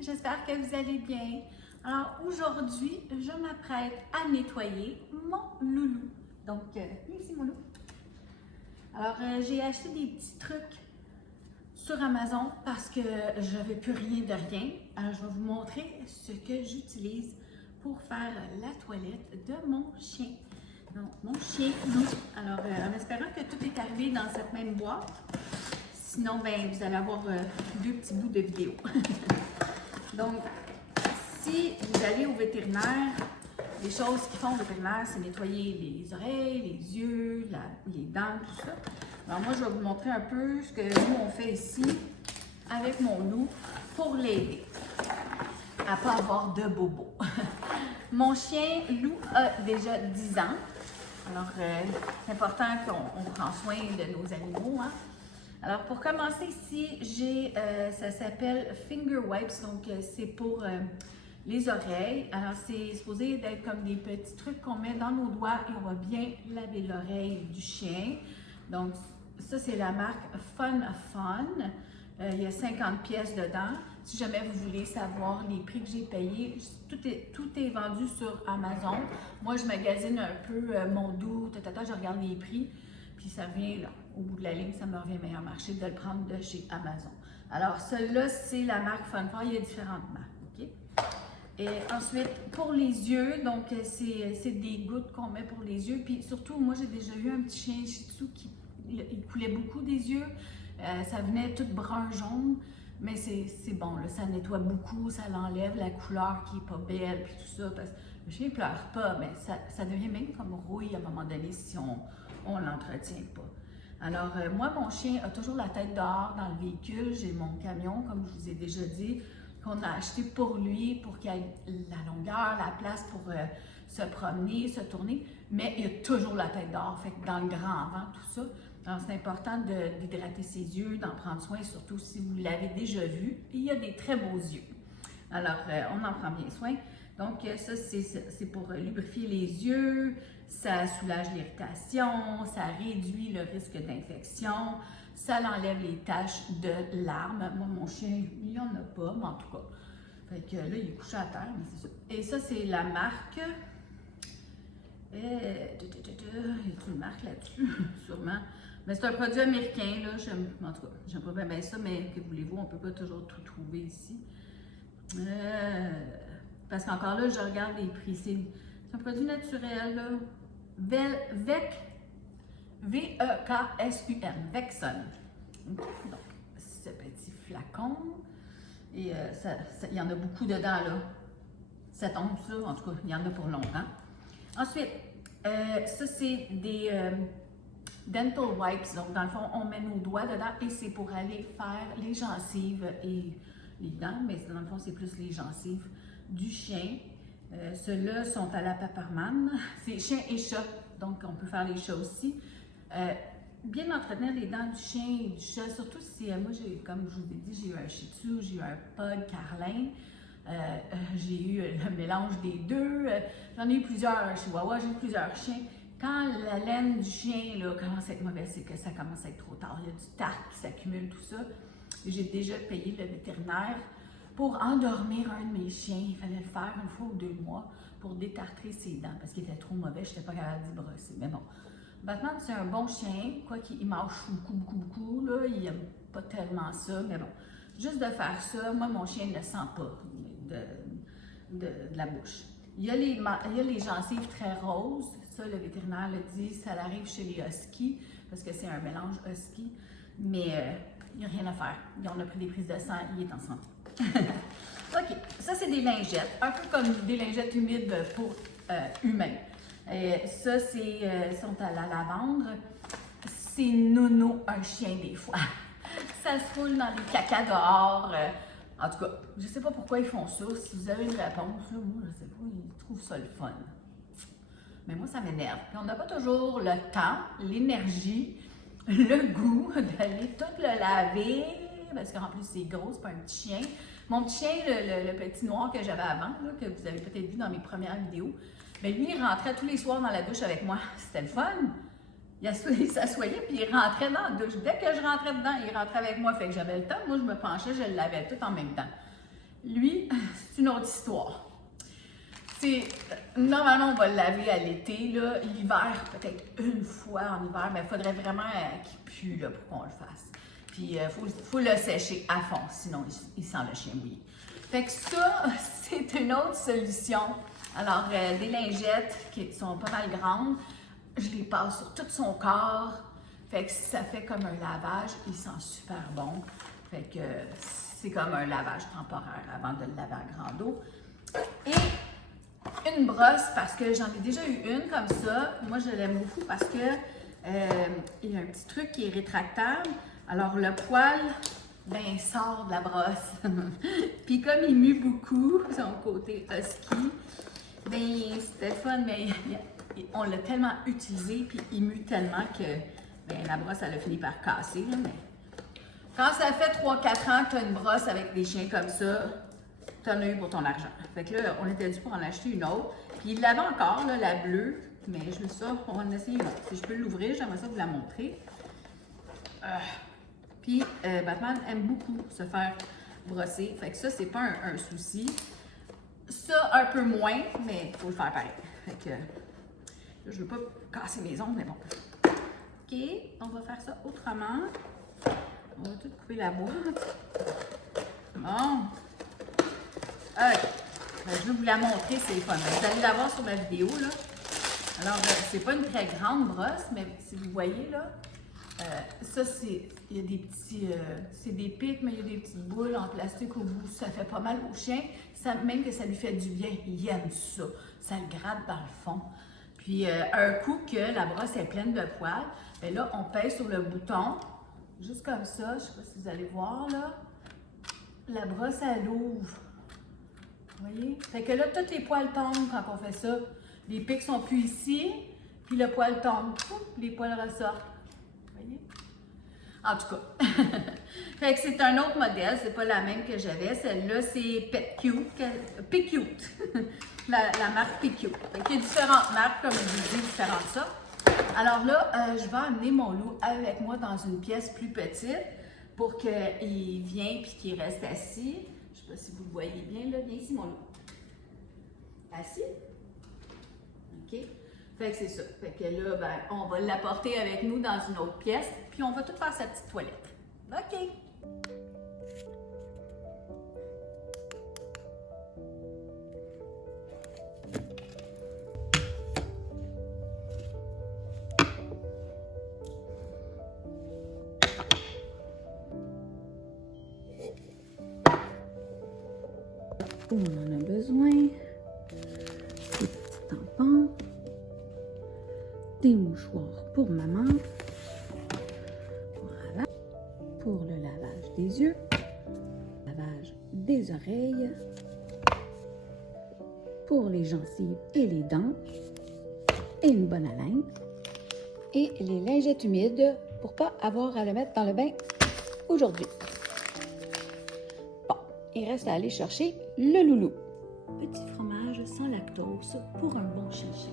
j'espère que vous allez bien. Alors aujourd'hui, je m'apprête à nettoyer mon loulou. Donc, viens ici mon loulou. Alors, j'ai acheté des petits trucs sur Amazon parce que je n'avais plus rien de rien. Alors, je vais vous montrer ce que j'utilise pour faire la toilette de mon chien. Donc, mon chien, Lou. Alors, en espérant que tout est arrivé dans cette même boîte. Sinon, ben, vous allez avoir deux petits bouts de vidéo. Donc, si vous allez au vétérinaire, les choses qu'ils font au vétérinaire, c'est nettoyer les oreilles, les yeux, les dents, tout ça. Alors moi, je vais vous montrer un peu ce que nous, on fait ici avec mon loup pour l'aider à ne pas avoir de bobo. Mon chien Lou a déjà 10 ans. Alors, c'est important qu'on prend soin de nos animaux, hein? Alors, pour commencer ici, ça s'appelle Finger Wipes, donc c'est pour les oreilles. Alors, c'est supposé d'être comme des petits trucs qu'on met dans nos doigts et on va bien laver l'oreille du chien. Donc, ça, c'est la marque Fun. Il y a 50 pièces dedans. Si jamais vous voulez savoir les prix que j'ai payés, tout est vendu sur Amazon. Moi, je magasine un peu mon doux, je regarde les prix, puis ça vient là. Au bout de la ligne, ça me revient meilleur marché de le prendre de chez Amazon. Alors, celle-là, c'est la marque Funfar. Il y a différentes marques, OK? Et ensuite, pour les yeux, donc, c'est des gouttes qu'on met pour les yeux. Puis surtout, moi, j'ai déjà eu un petit chien Shih Tzu qui il coulait beaucoup des yeux. Ça venait tout brun-jaune. Mais c'est bon, là, ça nettoie beaucoup, ça l'enlève la couleur qui n'est pas belle, puis tout ça. Parce que le chien ne pleure pas, mais ça devient même comme rouille à un moment donné si on ne l'entretient pas. Alors, moi, mon chien a toujours la tête dehors dans le véhicule. J'ai mon camion, comme je vous ai déjà dit, qu'on a acheté pour lui, pour qu'il ait la longueur, la place pour se promener, se tourner. Mais il a toujours la tête dehors, fait que dans le grand vent, tout ça. Alors, c'est important d'hydrater ses yeux, d'en prendre soin, surtout si vous l'avez déjà vu. Et il y a des très beaux yeux. Alors, on en prend bien soin. Donc, ça, c'est pour lubrifier les yeux, ça soulage l'irritation, ça réduit le risque d'infection, ça l'enlève les taches de larmes. Moi, mon chien, il n'y en a pas, mais en tout cas. Fait que là, il est couché à terre, mais c'est ça. Et ça, c'est la marque. Il y a une marque là-dessus, sûrement. Mais c'est un produit américain, là. En tout cas, j'aime pas bien ça, mais que voulez-vous, on ne peut pas toujours tout trouver ici. Parce qu'encore là, je regarde les prix. C'est un produit naturel, là. V-E-K-S-U-N, Vexon. Donc, ce petit flacon. Et il y en a beaucoup dedans, là. Cette once-là, en tout cas, il y en a pour longtemps. Ensuite, ça, c'est des dental wipes. Donc, dans le fond, on met nos doigts dedans et c'est pour aller faire les gencives et les dents, mais dans le fond, c'est plus les gencives du chien. Ceux-là sont à la Pepperman. C'est chien et chat, donc on peut faire les chats aussi. Bien entretenir les dents du chien et du chat, surtout si, moi, comme je vous ai dit, j'ai eu un Shih Tzu, j'ai eu un Pug Carlin. J'ai eu le mélange des deux. J'en ai eu plusieurs chihuahuas, j'ai eu plusieurs chiens. Quand la laine du chien là, commence à être mauvaise, c'est que ça commence à être trop tard. Il y a du tartre qui s'accumule, tout ça. J'ai déjà payé le vétérinaire pour endormir un de mes chiens. Il fallait le faire une fois ou 2 mois pour détartrer ses dents parce qu'il était trop mauvais. Je n'étais pas capable d'y brosser. Mais bon, Batman, c'est un bon chien. Quoi qu'il mâche beaucoup. Là, il n'aime pas tellement ça. Mais bon, juste de faire ça, moi, mon chien ne sent pas de la bouche. Il y a les gencives très roses. Ça, le vétérinaire le dit, ça arrive chez les huskies parce que c'est un mélange husky. Mais il n'y a rien à faire. On a pris des prises de sang, il est en santé. OK, ça, c'est des lingettes. Un peu comme des lingettes humides pour humains. Ça, sont à la lavande. C'est nono un chien des fois. Ça se roule dans les cacas dehors. En tout cas, je ne sais pas pourquoi ils font ça. Si vous avez une réponse, là, moi, je ne sais pas, ils trouvent ça le fun. Mais moi, ça m'énerve. On n'a pas toujours le temps, l'énergie, le goût d'aller tout le laver. Parce qu'en plus, c'est gros, c'est pas un petit chien. Mon petit chien, le petit noir que j'avais avant, là, que vous avez peut-être vu dans mes premières vidéos, bien, lui, il rentrait tous les soirs dans la douche avec moi. C'était le fun. Il s'assoyait puis il rentrait dans la douche. Dès que je rentrais dedans, il rentrait avec moi. Fait que j'avais le temps. Moi, je me penchais, je le lavais tout en même temps. Lui, c'est une autre histoire. Normalement, on va le laver à l'été. L'hiver, peut-être une fois en hiver, mais il faudrait vraiment qu'il pue là, pour qu'on le fasse. Puis, il faut le sécher à fond, sinon il sent le chien mouillé. Fait que ça, c'est une autre solution. Alors, des lingettes qui sont pas mal grandes, je les passe sur tout son corps. Fait que ça fait comme un lavage, il sent super bon. Fait que c'est comme un lavage temporaire avant de le laver à grande eau. Et une brosse, parce que j'en ai déjà eu une comme ça. Moi, je l'aime beaucoup parce que il y a un petit truc qui est rétractable. Alors, le poil, ben, il sort de la brosse. Puis comme il mue beaucoup, son côté husky, ben, c'était fun, mais on l'a tellement utilisé, puis il mue tellement que ben, la brosse, elle a fini par casser. Là, mais quand ça fait 3-4 ans que tu as une brosse avec des chiens comme ça, tu en as eu pour ton argent. Fait que là, on était dû pour en acheter une autre. Puis il l'avait encore, là, la bleue, mais je me suis dit, on va en essayer une autre. Si je peux l'ouvrir, j'aimerais ça vous la montrer. Puis Batman aime beaucoup se faire brosser. Fait que ça, c'est pas un souci. Ça, un peu moins, mais il faut le faire pareil. Fait que là, je veux pas casser mes ongles, mais bon. OK, on va faire ça autrement. On va tout couper la boîte. Bon. OK. Je vais vous la montrer, c'est fun. Vous allez la voir sur ma vidéo, là. Alors, c'est pas une très grande brosse, mais si vous voyez, là, ça, il y a des petits, c'est des pics, mais il y a des petites boules en plastique au bout. Ça fait pas mal au chien. Même que ça lui fait du bien. Il aime ça. Ça le gratte dans le fond. Puis, un coup que la brosse est pleine de poils, bien là, on pèse sur le bouton, juste comme ça. Je sais pas si vous allez voir, là. La brosse, elle ouvre. Vous voyez? Fait que là, tous les poils tombent quand on fait ça. Les pics sont plus ici, puis le poil tombe. Oups, les poils ressortent. Vous voyez? En tout cas. Fait que c'est un autre modèle, c'est pas la même que j'avais. Celle-là, c'est P-Cute. la marque P-Cute. Il y a différentes marques, comme je vous dis, différentes sortes. Alors là, je vais amener mon loup avec moi dans une pièce plus petite pour qu'il vienne puis qu'il reste assis. Je sais pas si vous le voyez bien, là. Viens ici, mon loup. Assis. OK? Fait que c'est ça. Fait que là, ben, on va l'apporter avec nous dans une autre pièce, puis on va tout faire sa petite toilette. OK! On en a besoin. Des petits tampons. Des mouchoirs pour maman. Voilà. Pour le lavage des yeux. Lavage des oreilles. Pour les gencives et les dents. Et une bonne haleine. Et les lingettes humides pour pas avoir à le mettre dans le bain aujourd'hui. Bon, il reste à aller chercher le loulou. Petit fromage sans lactose pour un bon chien-chien.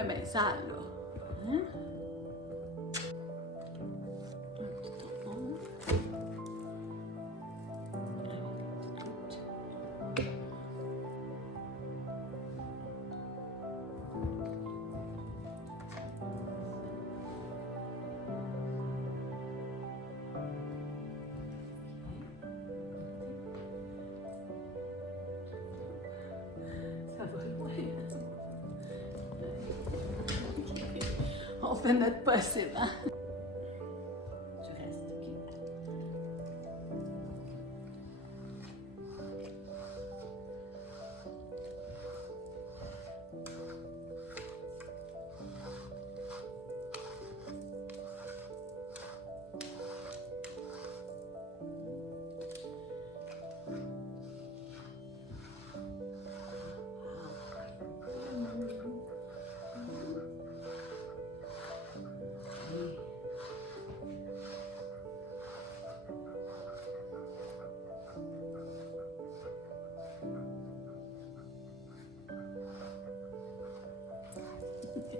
bien sale, là. Hein? Un petit tampon. Ça va loin. On fait notre possible, hein? Tu restes, OK?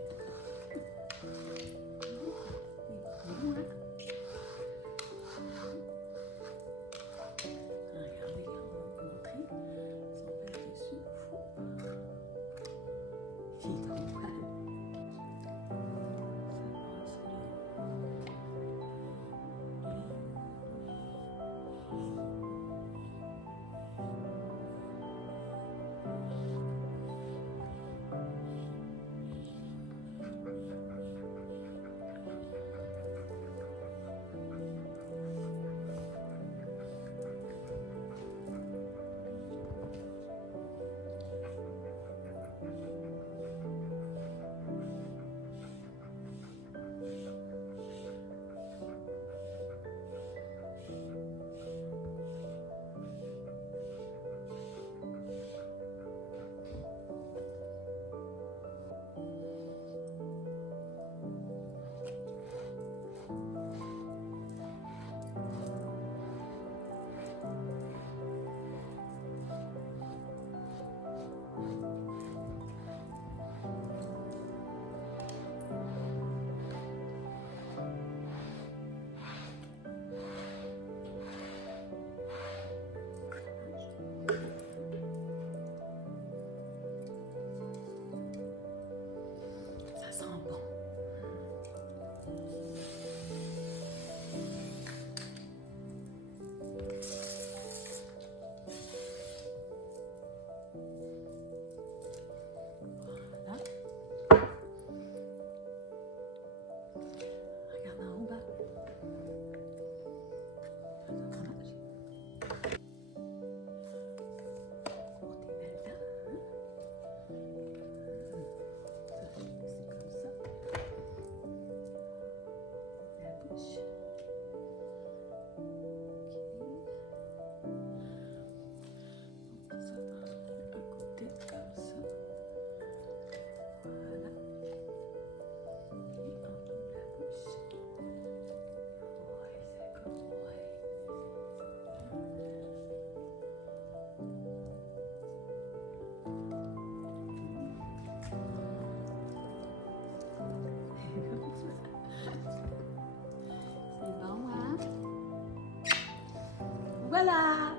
Voilà!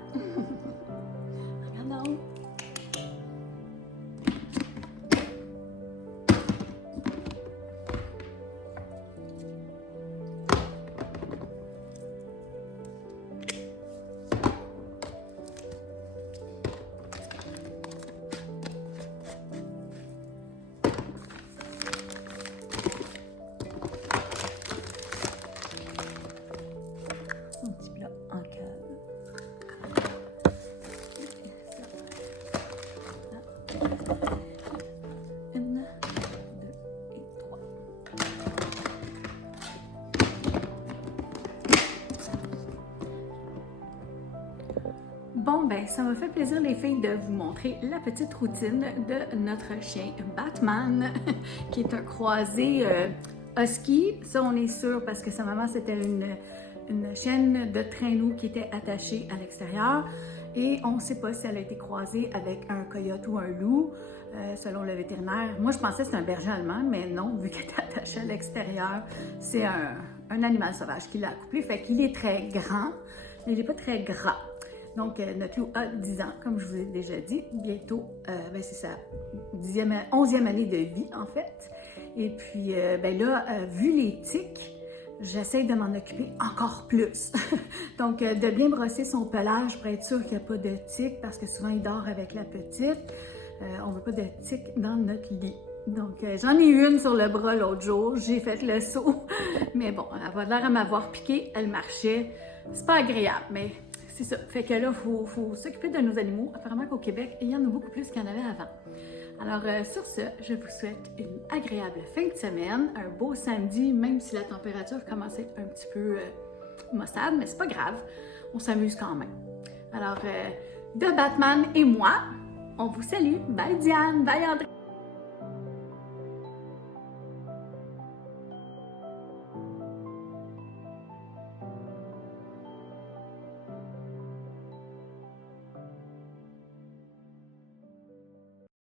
Regarde donc. Un petit plat en cave. Une, deux et trois. Bon, ben, ça m'a fait plaisir, les filles, de vous montrer la petite routine de notre chien Batman, qui est un croisé husky. Ça, on est sûr, parce que sa maman, c'était une chienne de traîneau qui était attachée à l'extérieur. et on ne sait pas si elle a été croisée avec un coyote ou un loup, selon le vétérinaire. Moi, je pensais que c'était un berger allemand, mais non, vu qu'elle est attachée à l'extérieur, c'est un animal sauvage qui l'a accouplé, fait qu'il est très grand, mais il n'est pas très gras. Donc, notre loup a 10 ans, comme je vous ai déjà dit. Bientôt, c'est sa 11e année de vie, en fait. Et puis, vu les tiques, j'essaie de m'en occuper encore plus. Donc, de bien brosser son pelage pour être sûr qu'il n'y a pas de tiques, parce que souvent, il dort avec la petite. On ne veut pas de tiques dans notre lit. Donc, j'en ai eu une sur le bras l'autre jour. J'ai fait le saut. Mais bon, elle avait l'air à m'avoir piqué. Elle marchait. C'est pas agréable, mais c'est ça. Fait que là, il faut s'occuper de nos animaux. Apparemment qu'au Québec, il y en a beaucoup plus qu'il y en avait avant. Alors, sur ce, je vous souhaite une agréable fin de semaine, un beau samedi, même si la température commence à être un petit peu maussade, mais c'est pas grave, on s'amuse quand même. Alors, de Batman et moi, on vous salue. Bye Diane, bye André!